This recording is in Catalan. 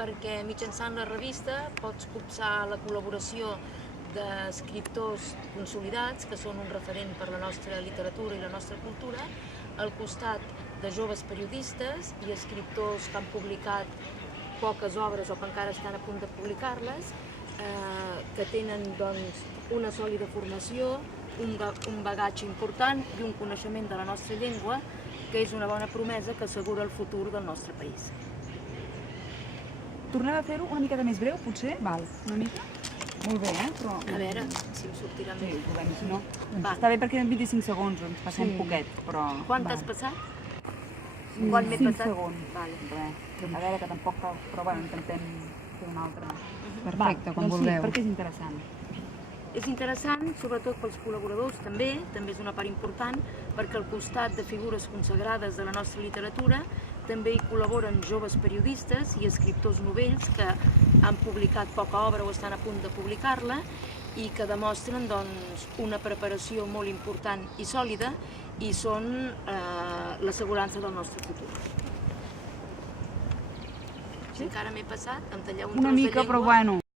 perquè mitjançant la revista pots copsar la col·laboració d'escriptors consolidats, que són un referent per la nostra literatura i la nostra cultura, al costat de joves periodistes i escriptors que han publicat poques obres o que encara estan a punt de publicar-les, que tenen una sòlida formació, un bagatge important i un coneixement de la nostra llengua, que és una bona promesa que assegura el futur del nostre país. Tornem a fer-ho una miqueta més breu, potser? Val, una mica? Molt bé, però... A veure si em sortirà més. Sí, provem, si no... Està bé perquè en 25 segons ens passem poquet, però... Quant t'has passat? Quant m'he passat? 5 segons. Vale. A veure, que tampoc cal... Però bueno, intentem fer una altra. Perfecte, quan vulgueu. vulgueu. Perquè és interessant. És interessant, sobretot pels col·laboradors també és una part important, perquè al costat de figures consagrades de la nostra literatura també hi col·laboren joves periodistes i escriptors novells que han publicat poca obra o estan a punt de publicar-la i que demostren una preparació molt important i sòlida i són l'assegurança del nostre futur. Si encara m'he passat, em talleu un tros de llengua. Una mica, però bueno.